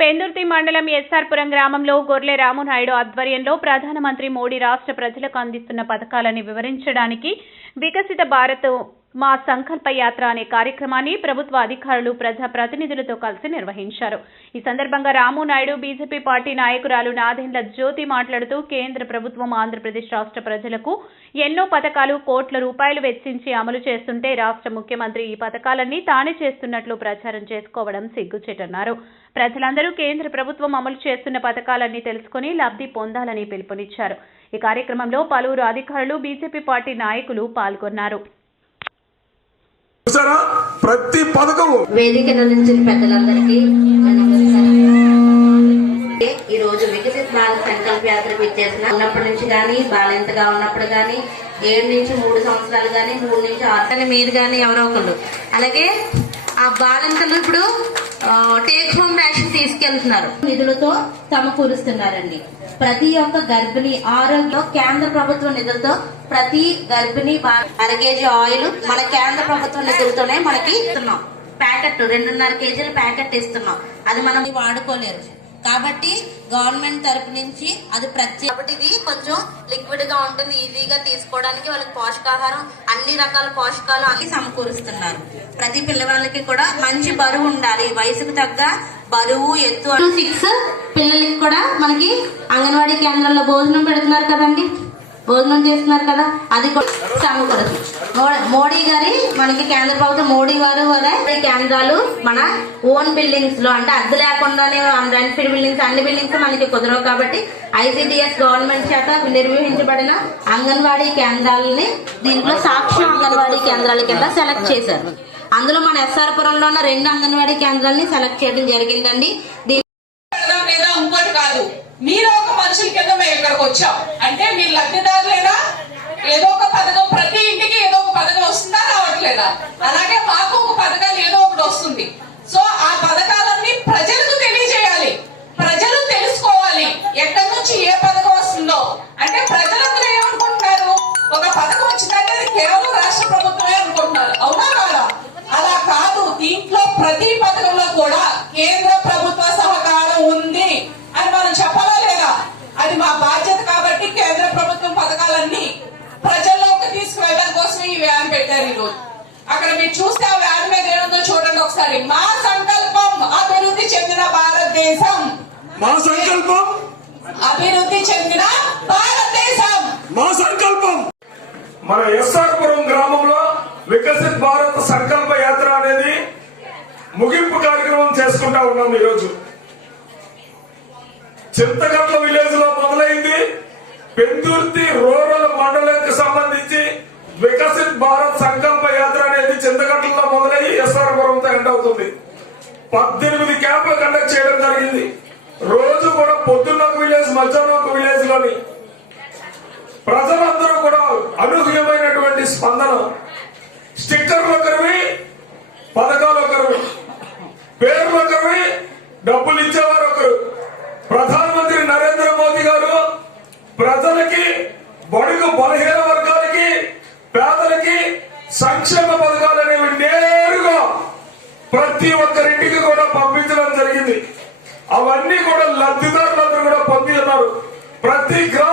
పెందుర్తి మండలం ఎస్ఆర్పురం గ్రామంలో గొర్లె రామునాయుడు ఆధ్వర్యంలో ప్రధానమంత్రి మోడీ రాష్ట్ర ప్రజలకు అందిస్తున్న పథకాలని వివరించడానికి వికసిత భారత్ మా సంకల్ప యాత్ర అనే కార్యక్రమాన్ని ప్రభుత్వ అధికారులు ప్రజా ప్రతినిధులతో కలిసి నిర్వహించారు. ఈ సందర్భంగా రామునాయుడు బీజేపీ పార్టీ నాయకురాలు నాదెండ్ల జ్యోతి మాట్లాడుతూ కేంద్ర ప్రభుత్వం ఆంధ్రప్రదేశ్ రాష్ట్ర ప్రజలకు ఎన్నో పథకాలు కోట్ల రూపాయలు వెచ్చించి అమలు చేస్తుంటే రాష్ట్ర ముఖ్యమంత్రి ఈ పథకాలన్నీ తానే చేస్తున్నట్లు ప్రచారం చేసుకోవడం సిగ్గుచేటన్నారు. ప్రజలందరూ కేంద్ర ప్రభుత్వం అమలు చేస్తున్న పథకాలన్నీ తెలుసుకుని లబ్ధి పొందాలని పిలుపునిచ్చారు. ఈ కార్యక్రమంలో పలువురు అధికారులు బీజేపీ పార్టీ నాయకులు పాల్గొన్నారు. చూసారా? ప్రతి పథకము వేదిక నుంచి పెద్దలందరికీ ఈ రోజు వికసిత్ భారత్ సంకల్ప యాత్ర ఇచ్చేసిన ఉన్నప్పటి నుంచి కానీ బాలింతగా ఉన్నప్పుడు కానీ ఏడు నుంచి మూడు సంవత్సరాలు కానీ మూడు నుంచి ఆరు మీరు కానీ ఎవరో ఒకళ్ళు. అలాగే ఆ బాలింతలు ఇప్పుడు టేక్ హోమ్ రేషన్ తీసుకెళ్తున్నారు. నిధులతో సమకూరుస్తున్నారండి. ప్రతి ఒక్క గర్భిణి ఆరోగ్యం కేంద్ర ప్రభుత్వ నిధులతో ప్రతి గర్భిణి అరగేజీ అర కేజీ ఆయిల్ మన కేంద్ర ప్రభుత్వ నిధులతోనే మనకి ఇస్తున్నాం. ప్యాకెట్ రెండున్నర కేజీల ప్యాకెట్ ఇస్తున్నాం. అది మనం వాడుకోలేరు. కాబట్టి గవర్నమెంట్ తరపు నుంచి అది ప్రత్యేక కాబట్టి ఇది కొంచెం లిక్విడ్గా ఉంటుంది ఈజీగా తీసుకోవడానికి వాళ్ళకి పోషకాహారం అన్ని రకాల పోషకాలు అన్ని సమకూరుస్తున్నారు. ప్రతి పిల్లవాళ్ళకి కూడా మంచి బరువు ఉండాలి. వయసుకు తగ్గ బరువు ఎత్తు సిక్స్ పిల్లలకి కూడా మనకి అంగన్వాడీ కేంద్రంలో భోజనం పెడుతున్నారు కదండి. భోజనం చేస్తున్నారు కదా అది కూడా మోడీ గారి మనకి కేంద్ర ప్రభుత్వం మోడీ గారు కూడా ఈ కేంద్రాలు మన ఓన్ బిల్డింగ్స్లో అంటే అద్దె లేకుండానే రెంట్ బిల్డింగ్స్ అన్ని బిల్డింగ్స్ మనకి కుదరవు కాబట్టి ఐసిడిఎస్ గవర్నమెంట్ చేత నిర్వహించబడిన అంగన్వాడీ కేంద్రాలని దీంట్లో సాక్షి అంగన్వాడీ కేంద్రాల కింద సెలెక్ట్ చేశారు. అందులో మన ఎస్ఆర్పురంలో ఉన్న రెండు అంగన్వాడీ కేంద్రాలని సెలెక్ట్ చేయడం జరిగిందండి దీని పెట్టడం లేదా ఇంకోటి కాదు మీరు ఒక మనుషుల కింద మేము ఇక్కడికి వచ్చాం అంటే మీరు లబ్ధిదారులేనా ఏదో ఒక పథకం ప్రతి ఇంటికి ఏదో ఒక పథకం వస్తుందా అలాగే మాకు ఒక పథకాలు ఏదో ఒకటి వస్తుంది. సో ఆ పథకాలన్నీ ప్రజలకు తెలియజేయాలి. ప్రజలు తెలుసుకోవాలి ఎక్కడి నుంచి ఏ పథకం వస్తుందో. అంటే ప్రజలందరూ ఏమనుకుంటున్నారు? ఒక పథకం వచ్చిందంటే అది కేవలం రాష్ట్ర ప్రభుత్వమే అనుకుంటున్నారు. అవునా కాదా? అలా కాదు. దీంట్లో ప్రతి పథకంలో కూడా కేంద్ర ప్రభుత్వ సహకారం ఉంది అని మనం చెప్పాలా లేదా? అది మా బాధ్యత కాబట్టి కేంద్ర ప్రభుత్వం పథకాలన్నీ ప్రజల్లోకి తీసుకువెళ్ళడం కోసం ఈ వ్యాన్ పెట్టారు ఈరోజు. అక్కడ మీరు చూస్తే ఆ వ్యాన్ మీద ఏముందో చూడండి ఒకసారి. మా సంకల్పం అభివృద్ధి చెందిన భారతదేశం. మా సంకల్పం అభివృద్ధి చెందిన భారతదేశం. మా సంకల్పం. మన ఎస్ఆర్పురం గ్రామంలో వికసిత్ భారత్ సంకల్ప యాత్ర అనేది ముగింపు కార్యక్రమం చేసుకుంటా ఉన్నాం ఈరోజు. చింతగట్ల విలేజ్లో మొదలైంది. పెందుర్తి రూరల్ మండలానికి సంబంధించి పద్దెనిమిది క్యాంపులు కండక్ట్ చేయడం జరిగింది. రోజు కూడా పొద్దున్న ఒక విలేజ్ మధ్యాహ్నం ఒక విలేజ్లోని ప్రజలందరూ కూడా అనూహ్యమైనటువంటి స్పందన. స్టిక్కర్లు ఒకరివి పథకాలు ఒకరివి. పేర్లు ఒకరివి డబ్బులు ఇచ్చేవారు ఒకరు. ప్రధానమంత్రి నరేంద్ర మోదీ గారు ప్రజలకి బడుగు బలహీన వర్గాలకి పేదలకి సంక్షేమ పథకాలు అనేవి నేరుగా ప్రతి ఒక్కరింటికి కూడా పంపించడం జరిగింది. అవన్నీ కూడా లబ్ధిదారులందరూ కూడా పొంది ఉన్నారు ప్రతి గ్రామ